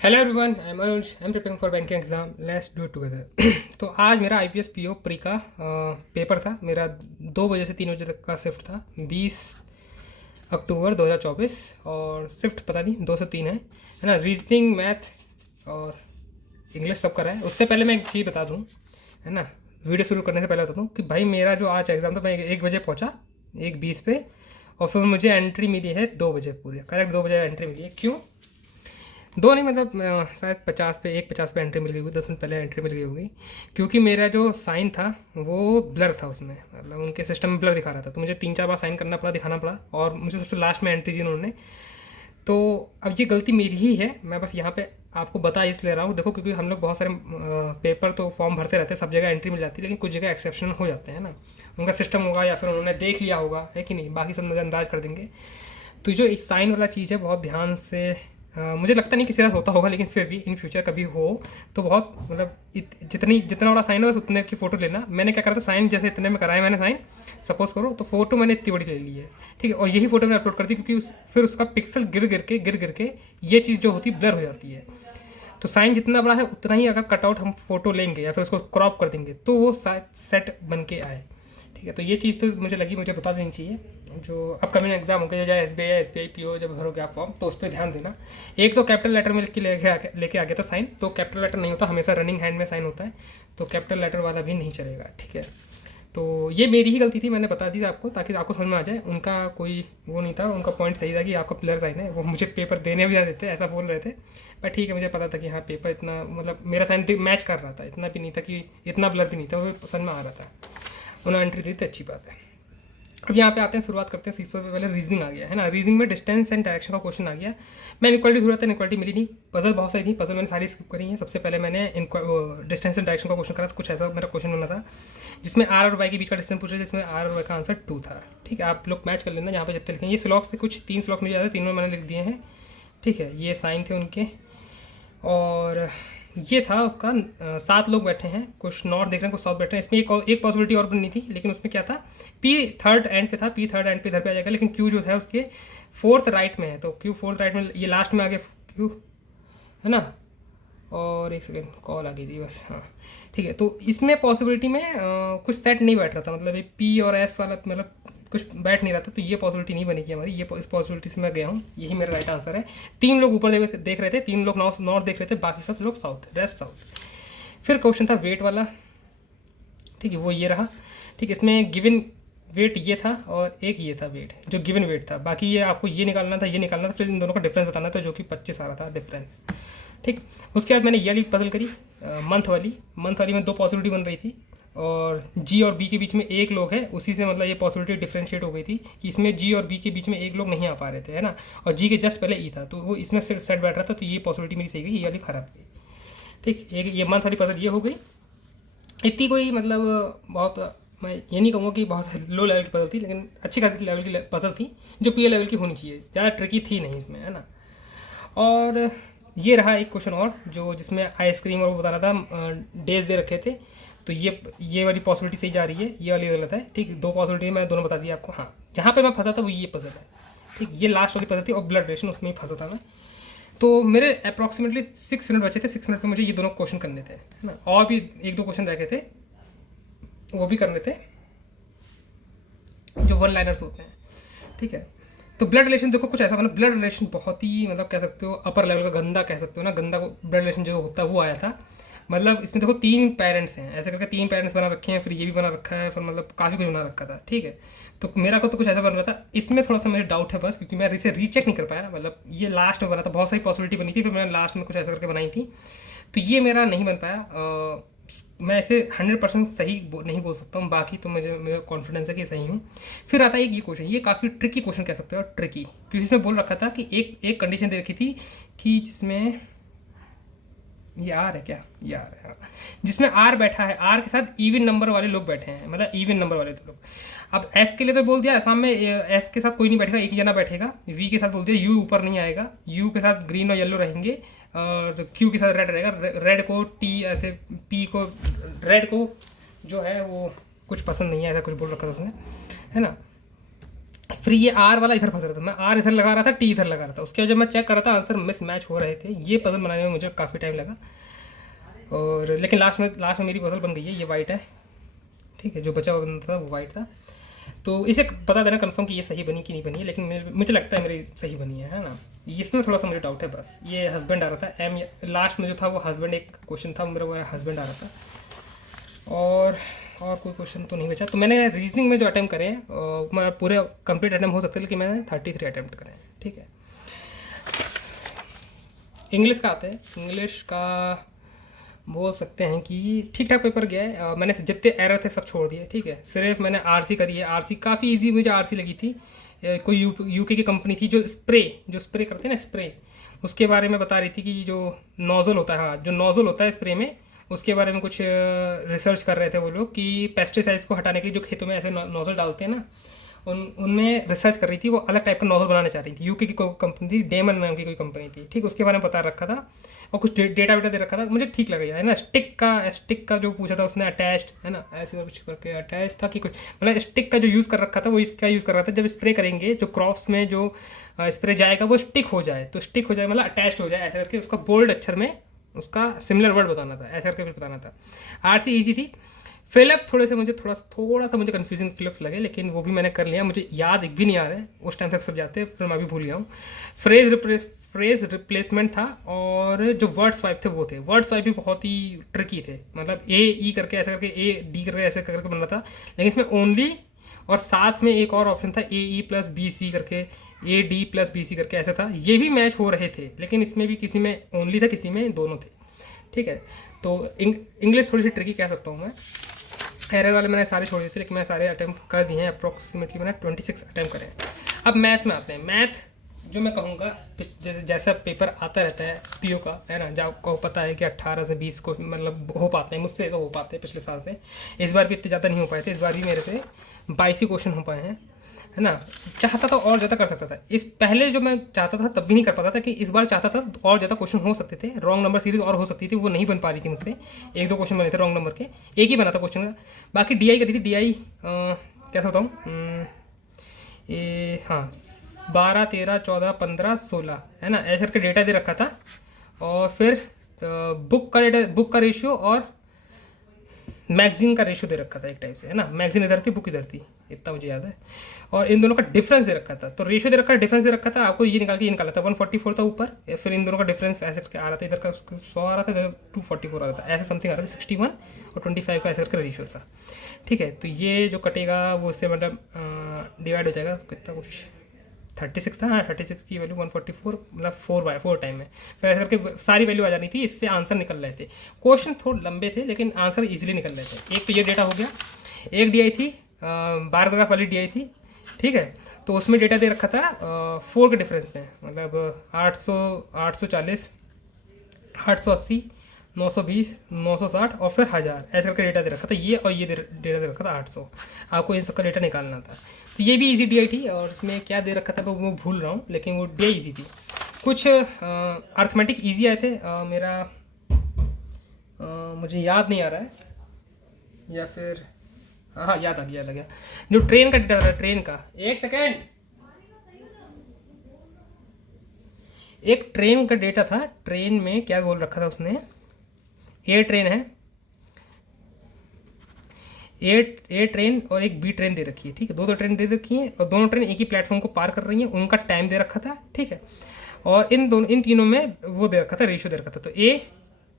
Hello everyone, I am Anuj. I am preparing for banking exam. Let's do it together. तो आज मेरा IPS PO pre का paper था। मेरा 2 बजे से 3 बजे तक का शिफ्ट था, 20 अक्टूबर 2024। और शिफ्ट पता नहीं 2 से 3 है ना। रीजनिंग, मैथ और इंग्लिश सब करा है। उससे पहले मैं एक चीज़ बता दूँ, है ना। वीडियो शुरू करने से पहले बता दूँ कि भाई मेरा जो आज एग्ज़ाम था, मैं 1 बजे पहुँचा, 1:20 पे। और फिर मुझे एंट्री मिली है 2 बजे, पूरी करेक्ट 2 बजे एंट्री मिली है। क्यों? दो नहीं, मतलब शायद 50 पे एंट्री मिल गई होगी, 10 मिनट पहले एंट्री मिल गई होगी। क्योंकि मेरा जो साइन था वो ब्लर था उसमें, मतलब उनके सिस्टम में ब्लर दिखा रहा था, तो मुझे 3-4 बार साइन करना पड़ा, दिखाना पड़ा। और मुझे सबसे लास्ट में एंट्री दी उन्होंने। तो अब ये गलती मेरी ही है। मैं बस यहाँ पे आपको बता इसलिए रहा हूँ, देखो, क्योंकि हम लोग बहुत सारे पेपर तो फॉर्म भरते रहते हैं, सब जगह एंट्री मिल जाती है, लेकिन कुछ जगह एक्सेप्शन हो जाते हैं ना। उनका सिस्टम होगा या फिर उन्होंने देख लिया होगा, है कि नहीं, बाकी सब नज़रअंदाज कर देंगे। तो जो इस साइन वाला चीज़ है, बहुत ध्यान से, मुझे लगता नहीं किसी साथ होता होगा, लेकिन फिर भी इन फ्यूचर कभी हो तो बहुत, मतलब जितना बड़ा साइन है बस उतने की फ़ोटो लेना। मैंने क्या करा था, साइन जैसे इतने में कराया मैंने साइन, सपोज करो, तो फ़ोटो मैंने इतनी बड़ी ले ली है, ठीक है। और यही फ़ोटो मैंने अपलोड कर दी, क्योंकि फिर उसका पिक्सल गिर गिर के ये चीज़ जो होती है ब्लर हो जाती है। तो साइन जितना बड़ा है उतना ही अगर कटआउट हम फोटो लेंगे या फिर उसको क्रॉप कर देंगे तो वो सेट बन के आए, ठीक है। तो ये चीज़ तो मुझे लगी, मुझे बता देनी चाहिए। जो अपकमिंग एग्जाम होगा, या S B I P O जब भरोगे आप फॉर्म, तो उस पर ध्यान देना। एक तो कैपिटल लेटर में लिख के लेके आ गया था साइन, तो कैपिटल लेटर नहीं होता, हमेशा रनिंग हैंड में साइन होता है, तो कैपिटल लेटर वाला भी नहीं चलेगा, ठीक है। तो ये मेरी ही गलती थी, मैंने बता दी आपको ताकि आपको समझ में आ जाए। उनका कोई वो नहीं था, उनका पॉइंट सही था कि आपका प्लेयर साइन है, वो मुझे पेपर देने भी ना देते, ऐसा बोल रहे थे। पर ठीक है, मुझे पता था कि हाँ पेपर इतना, मतलब मेरा साइन मैच कर रहा था, इतना भी नहीं था कि इतना ब्लर भी नहीं था, वो समझ में आ रहा था। उन्होंने एंट्री दी थी, अच्छी बात है। अब यहाँ पे आते हैं, शुरुआत करते हैं सीसो पे। पहले रीजनिंग आ गया, है ना। रीजनिंग में डिस्टेंस एंड डायरेक्शन का क्वेश्चन आ गया। मैं इनक्वालिटी ढूंढ रहा था, इनक्वालिटी मिली नहीं। पजल बहुत सारी थी, पजल मैंने सारी स्किप करी है। सबसे पहले मैंने डिस्टेंस एंड डायरेक्शन का क्वेश्चन करा था, कुछ ऐसा मेरा क्वेश्चन बना था जिसमें आर और वाई के बीच का डिस्टेंस पूछा, जिसमें आर और वाई का आंसर 2 था, ठीक है। आप लोग मैच कर लेना यहाँ पे जितने लिखे। ये स्लॉक्स थे, कुछ 3 स्लॉक्स मुझे याद है, तीनों मैंने लिख दिए हैं, ठीक है। ये साइन थे उनके। और ये था उसका 7 लोग बैठे हैं, कुछ नॉर्थ देख रहे हैं, कुछ साउथ बैठे हैं। इसमें एक पॉसिबिलिटी और बननी थी, लेकिन उसमें क्या था, पी थर्ड एंड पे था, पी थर्ड एंड पे इधर पे आ जाएगा, लेकिन क्यू जो है उसके फोर्थ राइट में है, तो क्यू फोर्थ राइट में, ये लास्ट में आ गया क्यू, है ना। और एक सेकेंड, कॉल आ गई थी बस, हाँ, ठीक है। तो इसमें पॉसिबिलिटी में कुछ सेट नहीं बैठ रहा था, मतलब ये पी और एस वाला, मतलब कुछ बैठ नहीं रहा था, तो ये पॉसिबिलिटी नहीं बनेगी हमारी। ये इस पॉसिबिलिटी से मैं गया हूँ, यही मेरा राइट आंसर है। 3 लोग ऊपर देख रहे थे, 3 लोग नॉर्थ देख रहे थे, बाकी सब लोग साउथ, रेस्ट साउथ। फिर क्वेश्चन था वेट वाला, ठीक है, वो ये रहा, ठीक है। इसमें गिवन वेट ये था और एक ये था वेट, जो गिवन वेट था। बाकी ये आपको ये निकालना था, ये निकालना था, फिर इन दोनों का डिफरेंस बताना था, जो कि 25 आ रहा था डिफरेंस, ठीक। उसके बाद मैंने ये वाली पजल करी, मंथ वाली में 2 पॉसिबिलिटी बन रही थी, और जी और बी के बीच में एक लोग है, उसी से मतलब ये पॉसिबिलिटी डिफ्रेंशिएट हो गई थी कि इसमें जी और बी के बीच में एक लोग नहीं आ पा रहे थे, है ना। और जी के जस्ट पहले ई था, तो वो इसमें सेट बैठ रहा था, तो ये पॉसिबिलिटी मेरी सही गई, ये वाली खराब गई, ठीक। एक ये मंथ वाली पजल ये हो गई। इतनी कोई, मतलब बहुत, मैं ये नहीं कहूँगा कि बहुत लो लेवल की पजल थी, लेकिन अच्छी खासी लेवल की पजल थी, जो पी लेवल की होनी चाहिए, ज़्यादा ट्रिकी थी नहीं इसमें, है ना। और ये रहा एक क्वेश्चन और, जो जिसमें आइसक्रीम और वो बता रहा था, डेज दे रखे थे, तो ये वाली पॉसिबिलिटी सही जा रही है, ये वाली गलत है, ठीक। 2 पॉसिबिलिटी मैं दोनों बता दिया आपको। हाँ, जहाँ पे मैं फंसा था वो ये पजल है, ठीक। ये लास्ट वाली पजल थी, और ब्लड रिलेशन, उसमें ही फंसा था मैं। तो मेरे अप्रॉक्सीमेटली 6 मिनट बचे थे, 6 मिनट में मुझे ये दोनों क्वेश्चन करने थे, है ना। और भी 1-2 क्वेश्चन रह गए थे, वो भी करने थे, जो वन लाइनर्स होते हैं, ठीक है। तो ब्लड रिलेशन देखो कुछ ऐसा बना, ब्लड रिलेशन बहुत ही, मतलब कह सकते हो अपर लेवल का, गंदा कह सकते हो ना, गंदा ब्लड रिलेशन जो होता है वो आया था। मतलब इसमें देखो 3 पेरेंट्स हैं, ऐसे करके 3 पेरेंट्स बना रखे हैं, फिर ये भी बना रखा है, फिर मतलब काफ़ी कुछ बना रखा था, ठीक है। तो मेरा को तो कुछ ऐसा बन रहा था, इसमें थोड़ा सा मुझे डाउट है बस, क्योंकि मैं इसे रीचेक नहीं कर पाया। मतलब ये लास्ट में बना था, बहुत सारी पॉसिबिलिटी बनी थी, फिर मैंने लास्ट में कुछ ऐसा करके बनाई थी, तो ये मेरा नहीं बन पाया। मैं इसे 100% सही नहीं बोल सकता हूँ, बाकी तो मुझे मेरा कॉन्फिडेंस है कि सही हूँ। फिर आता है ये क्वेश्चन, ये काफ़ी ट्रिकी क्वेश्चन कह सकते हो, ट्रिकी, क्योंकि इसमें बोल रखा था कि एक कंडीशन दे रखी थी कि जिसमें ये आर है क्या, ये आर है, हाँ, जिसमें आर बैठा है, आर के साथ इवन नंबर वाले लोग बैठे हैं, मतलब इवन नंबर वाले लोग। अब एस के लिए तो बोल दिया, असम में एस के साथ कोई नहीं बैठेगा, एक ही जना बैठेगा। वी के साथ बोल दिया यू ऊपर नहीं आएगा, यू के साथ ग्रीन और येलो रहेंगे, और क्यू के साथ रेड रहेगा। रेड को टी ऐसे, पी को, रेड को जो है वो कुछ पसंद नहीं है, ऐसा कुछ बोल रखा था उसने, है ना। फिर ये आर वाला इधर फंस रहा था, मैं आर इधर लगा रहा था, टी इधर लगा रहा था। उसके बाद जब मैं चेक कर रहा था आंसर मिस मैच हो रहे थे। ये पजल बनाने में मुझे काफ़ी टाइम लगा, और लेकिन लास्ट में मेरी पजल बन गई है। ये वाइट है, ठीक है, जो बचा हुआ बंदा था वो वाइट था। तो इसे बता देना कंफर्म कि ये सही बनी कि नहीं बनी है, लेकिन मुझे लगता है मेरी सही बनी है ना। इसमें थोड़ा सा मुझे डाउट है बस। ये हस्बैंड आ रहा था, एम लास्ट में जो था वो हस्बैंड, एक क्वेश्चन था मेरा हस्बैंड आ रहा था। और कोई क्वेश्चन तो नहीं बचा। तो मैंने रीजनिंग में जो अटैम्प्ट करे हैं मेरा पूरे कंप्लीट अटैम्प्ट हो सकते हैं, लेकिन मैंने 33 अटैम्प्ट करे हैं, ठीक है। इंग्लिश का आते हैं। इंग्लिश का बोल सकते हैं कि ठीक ठाक पेपर गया है। मैंने जितने एरर थे सब छोड़ दिए, ठीक है। सिर्फ मैंने आरसी करी है। आरसी काफ़ी इजी मुझे आरसी लगी थी। कोई यूके की कंपनी थी जो स्प्रे करते हैं ना, स्प्रे, उसके बारे में बता रही थी कि जो नोज़ल होता है, हाँ, जो नोज़ल होता है स्प्रे में, उसके बारे में कुछ रिसर्च कर रहे थे वो लोग कि पेस्टिसाइड्स को हटाने के लिए जो खेतों में ऐसे नोज़ल डालते हैं ना, उनमें रिसर्च कर रही थी। वो अलग टाइप का नोज़ल बनाना चाह रही थी। यूके की कोई कंपनी थी, डेमन नाम की कोई कंपनी थी, ठीक। उसके बारे में बता रखा था और कुछ डेटा वेटा दे रखा था। मुझे ठीक लगा है ना। स्टिक का जो पूछा था उसने, अटैच्ड है ना, ऐसे कुछ करके अटैच था कि कुछ, मतलब स्टिक का जो यूज़ कर रखा था वो इसका यूज़ कर रहा था। जब स्प्रे करेंगे जो क्रॉप्स में जो स्प्रे जाएगा वो स्टिक हो जाए, तो स्टिक हो जाए मतलब अटैच्ड हो जाए, ऐसे करके उसका बोल्ड अक्षर में उसका सिमिलर वर्ड बताना था, ऐसा करके कुछ बताना था। आरसी ईजी थी। फिलिप्स थोड़ा सा मुझे कन्फ्यूजिंग फिलिप्स लगे, लेकिन वो भी मैंने कर लिया। मुझे याद एक भी नहीं आ रहा है, उस टाइम तक सब जाते, फिर मैं भी भूल गया हूँ। फ्रेज रिप्लेसमेंट था, और जो वर्ड स्वाइप थे वो थे। वर्ड स्वाइप भी बहुत ही ट्रिकी थे, मतलब ए ई करके ऐसे करके, ए डी करके ऐसे करके बन रहा था, लेकिन इसमें ओनली, और साथ में एक और ऑप्शन था ए ई प्लस बी सी करके, A D plus B C करके ऐसा था। ये भी मैच हो रहे थे, लेकिन इसमें भी किसी में ओनली था, किसी में दोनों थे, ठीक है। तो इंग्लिश थोड़ी सी ट्रिकी कह सकता हूँ मैं। एरर वाले मैंने सारे छोड़ दिए थे, लेकिन मैं सारे अटैम्प्ट कर दिए हैं। अप्रॉक्सीमेटली मैंने 26 अटैम्प्ट करे हैं। अब मैथ में आते हैं। मैथ जो मैं कहूँगा, जैसा पेपर आता रहता है पीओ का, है ना, जो आपको पता है कि 18 से 20 को मतलब हो पाते हैं, मुझसे तो हो पाते हैं पिछले साल से। इस बार भी इतने ज़्यादा नहीं हो पाए थे, इस बार भी मेरे से 22 ही क्वेश्चन हो पाए हैं, है ना। चाहता था और ज़्यादा कर सकता था। इस पहले जो मैं चाहता था तब भी नहीं कर पाता था, कि इस बार चाहता था और ज़्यादा क्वेश्चन हो सकते थे, रॉन्ग नंबर सीरीज और हो सकती थी, वो नहीं बन पा रही थी मुझसे। एक दो क्वेश्चन बने थे रॉन्ग नंबर के, एक ही बना था क्वेश्चन का। बाकी डीआई करी थी। डीआई कैसा बताऊँ, ये हाँ 12 13 14 15 16, है ना, ऐसे करके डेटा दे रखा था। और फिर बुक का रेशियो और मैगजीन का रेशियो दे रखा था एक टाइप से, है ना। मैगजीन इधर थी, बुक इधर थी, इतना मुझे याद है। और इन दोनों का डिफरेंस दे रखा था। तो रेशियो दे रखा, डिफरेंस दे रखा था, आपको ये निकाल के ये निकाला था। 144 था ऊपर, फिर इन दोनों का डिफरेंस ऐसे करके आ रहा था। इधर का 100 आ रहा था, इधर 244 आ रहा था, ऐसे समथिंग आ रहा था। 61 और 25 का ऐसे करके रेशियो था, ठीक है। तो ये जो कटेगा वो उससे मतलब डिवाइड हो जाएगा, कितना कुछ 36 था, हाँ 36 की वैल्यू 144, मतलब 4 टाइम में। फिर ऐसे करके सारी वैल्यू आ जानी थी, इससे आंसर निकल रहे थे। क्वेश्चन थोड़े लंबे थे, लेकिन आंसर इजीली निकल रहे थे। एक तो ये डेटा हो गया। एक डीआई थी, बार ग्राफ वाली डीआई थी, ठीक है। तो उसमें डेटा दे रखा था 4 के डिफरेंस में, मतलब 840, 880, 920, 960 और फिर 1000, ऐसे करके डेटा दे रखा था। ये और ये डेटा दे रखा था 800। आपको इन सबका डेटा निकालना था। तो ये भी इजी डीआई थी, और इसमें क्या दे रखा था वो भूल रहा हूँ, लेकिन वो डीआई इजी थी। कुछ अर्थमेटिक इजी आए थे। मुझे याद नहीं आ रहा है, या फिर हाँ याद आ गया। जो ट्रेन का डेटा था, ट्रेन का, एक सेकेंड, एक ट्रेन का डेटा था। ट्रेन में क्या बोल रखा था उसने, ए ट्रेन है, ए ट्रेन और एक बी ट्रेन दे रखी है, ठीक है। दो ट्रेन दे रखी हैं, और दोनों ट्रेन एक ही प्लेटफॉर्म को पार कर रही हैं। उनका टाइम दे रखा था, ठीक है। और इन तीनों में वो दे रखा था, रेशियो दे रखा था। तो ए,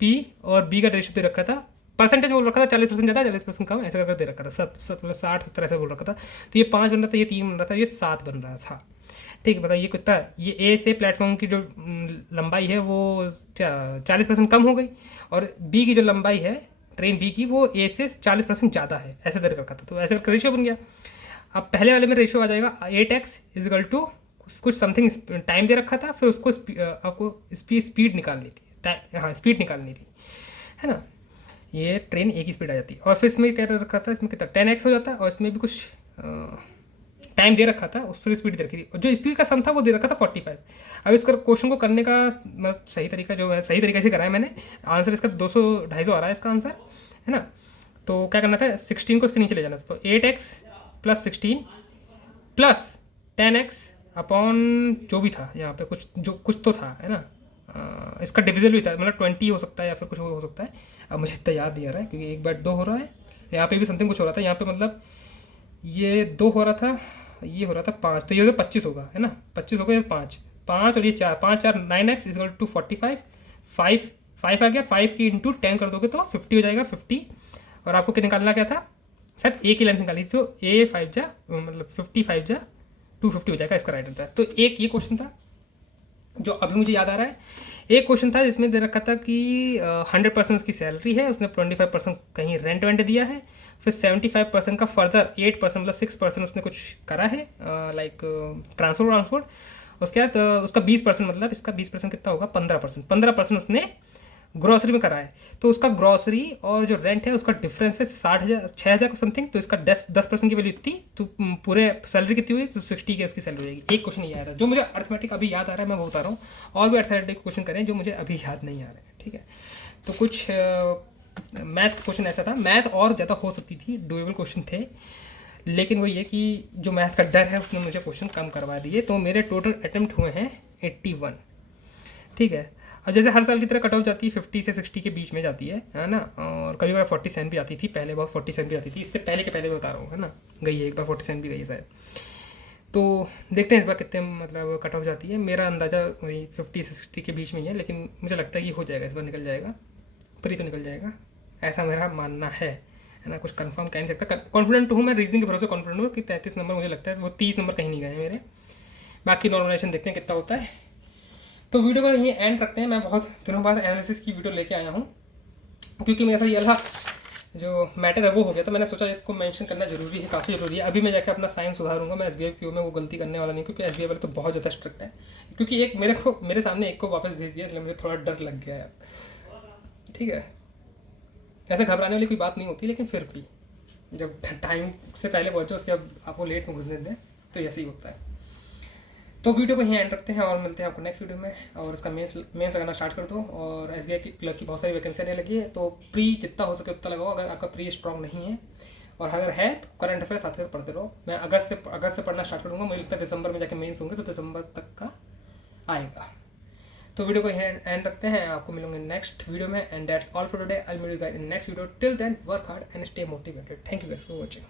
पी और बी का रेशियो दे रखा था। परसेंटेज बोल रखा था 40% ज़्यादा, 40% कम, ऐसा करके दे रखा था। 60 70 ऐसे बोल रखा था। तो ये 5 बन रहा था, ये 3 बन रहा था, ये 7 बन रहा था, ठीक है। बताइए ये कितना, ये ए से प्लेटफॉर्म की जो लंबाई है वो 40% कम हो गई, और बी की जो लंबाई है ट्रेन बी की, वो ए से 40% ज़्यादा है, ऐसे दे रखा था। तो ऐसे करके रेशियो बन गया। अब पहले वाले में रेशियो आ जाएगा 8x इजिकल टू कुछ समथिंग टाइम दे रखा था, फिर उसको आपको स्पीड निकालनी थी, हाँ स्पीड निकालनी थी, है ना। ये ट्रेन एक ही स्पीड आ जाती है। और फिर इसमें क्या रखा था, इसमें कितना 10x हो जाता है, और इसमें भी कुछ टाइम दे रखा था, उस पर स्पीड दे रखी थी। और जो स्पीड का सम था वो दे रखा था 45। अब इसका क्वेश्चन को करने का मतलब सही तरीका जो है, सही तरीके से कराया मैंने। आंसर इसका 200-250 आ रहा है इसका आंसर, है ना। तो क्या करना था, 16 को इसके नीचे ले जाना था। तो 8x + 16 + 10x अपॉन जो भी था यहाँ पे, कुछ तो था, है ना। इसका डिविजल भी था, मतलब 20 हो सकता है या फिर कुछ हो सकता है। अब मुझे इतना याद नहीं आ रहा है क्योंकि 1/2 हो रहा है। यहाँ पे भी समथिंग कुछ हो रहा था, यहाँ पे मतलब ये 2 हो रहा था, ये हो रहा था 5, तो ये 25 होगा, है ना। 25 होगा, ये 5 5 और ये 4, 5 4 9x इज टू 45। 5 आ गया, 5 की इंटू 10 कर दोगे तो 50 हो जाएगा, 50। और आपको क्या निकालना क्या था, शायद ए की लेंथ निकाली थी, तो ए 5 जा मतलब 55 जा 250 हो जाएगा, इसका राइट आंसर। तो एक ये क्वेश्चन था जो अभी मुझे याद आ रहा है। एक क्वेश्चन था जिसमें दे रखा था कि 100% उसकी सैलरी है, उसने 25% कहीं रेंट वेंट दिया है, फिर 75% का फर्दर 8% मतलब 6% उसने कुछ करा है लाइक ट्रांसपोर्ट। उसके बाद उसका 20% मतलब इसका 20% कितना होगा, 15% उसने ग्रॉसरी में करा है। तो उसका ग्रॉसरी और जो रेंट है उसका डिफरेंस है 60,000 6,000 को समथिंग। तो इसका 10% की वैल्यू इतनी, तो पूरे सैलरी कितनी हुई, तो 60 की उसकी सैलरी हो जाएगी। एक क्वेश्चन ये आया था जो मुझे अर्थमेटिक अभी याद आ रहा है, मैं वो बता रहा हूँ। और भी अर्थमेटिक क्वेश्चन करें जो मुझे अभी याद नहीं आ रहे हैं, ठीक है। तो कुछ मैथ क्वेश्चन ऐसा था, मैथ और ज़्यादा हो सकती थी, डुएबल क्वेश्चन थे, लेकिन वो ये कि जो मैथ का डर है उसने मुझे क्वेश्चन कम करवा दिए। तो मेरे टोटल अटैम्प्ट हुए हैं 81, ठीक है। अब जैसे हर साल की तरह कट ऑफ जाती है 50 से 60 के बीच में जाती है ना। और कभी कभी 47 भी आती थी, पहले बहुत 47 भी आती थी, इससे पहले के पहले मैं बता रहा हूँ, है ना। गई है एक बार 47 भी गई है शायद। तो देखते हैं इस बार कितने मतलब कट ऑफ जाती है। मेरा अंदाज़ा वही 50 से 60 के बीच में ही है, लेकिन मुझे लगता है कि हो जाएगा, इस बार निकल जाएगा, प्री तो निकल जाएगा, ऐसा मेरा मानना है ना। कुछ कंफर्म कह नहीं सकता, कॉन्फिडेंट हूँ मैं, रीजनिंग के भरोसे कॉन्फिडेंट हूँ कि 33 नंबर मुझे लगता है, वो 30 नंबर कहीं नहीं गए हैं मेरे। बाकी नॉर्मलाइजेशन देखते हैं कितना होता है। तो वीडियो को यहीं एंड रखते हैं। मैं बहुत दिनों बाद एनालिसिस की वीडियो लेके आया हूँ, क्योंकि मेरा ये था जो मैटर है वो हो गया, तो मैंने सोचा इसको मेंशन करना जरूरी है, काफ़ी ज़रूरी है। अभी मैं जाकर अपना साइन सुधारूंगा, मैं SBI क्यू में वो गलती करने वाला नहीं, क्योंकि SBI वाले तो बहुत ज़्यादा स्ट्रिक्ट है। क्योंकि एक मेरे सामने एक को वापस भेज दिया, इसलिए मुझे थोड़ा डर लग गया है, ठीक है। ऐसे घबराने वाली कोई बात नहीं होती, लेकिन फिर भी जब टाइम से पहले पहुँचो उसके बाद आपको लेट में घुसने दें तो ऐसे ही होता है। तो वीडियो को यहीं एंड रखते हैं और मिलते हैं आपको नेक्स्ट वीडियो में। और इसका मेंस लगाना स्टार्ट कर दो। और SBI क्लर्क की बहुत सारी वैकेंसी आने लगी है, तो प्री जितना हो सके उतना लगाओ, अगर आपका प्री स्ट्रॉन्ग नहीं है। और अगर है तो करंट अफेयर साथ में पढ़ते रहो। मैं अगस्त से पढ़ना स्टार्ट कर दूँगा, मुझे लगता है दिसंबर में जाके मेंस होंगे, तो दिसंबर तक का आएगा। तो वीडियो को यहीं एंड रखते हैं, आपको मिलूंगे नेक्स्ट वीडियो में। And that's all for today. I will meet you guys in next video. Till then work hard and stay motivated. Thank you guys for watching.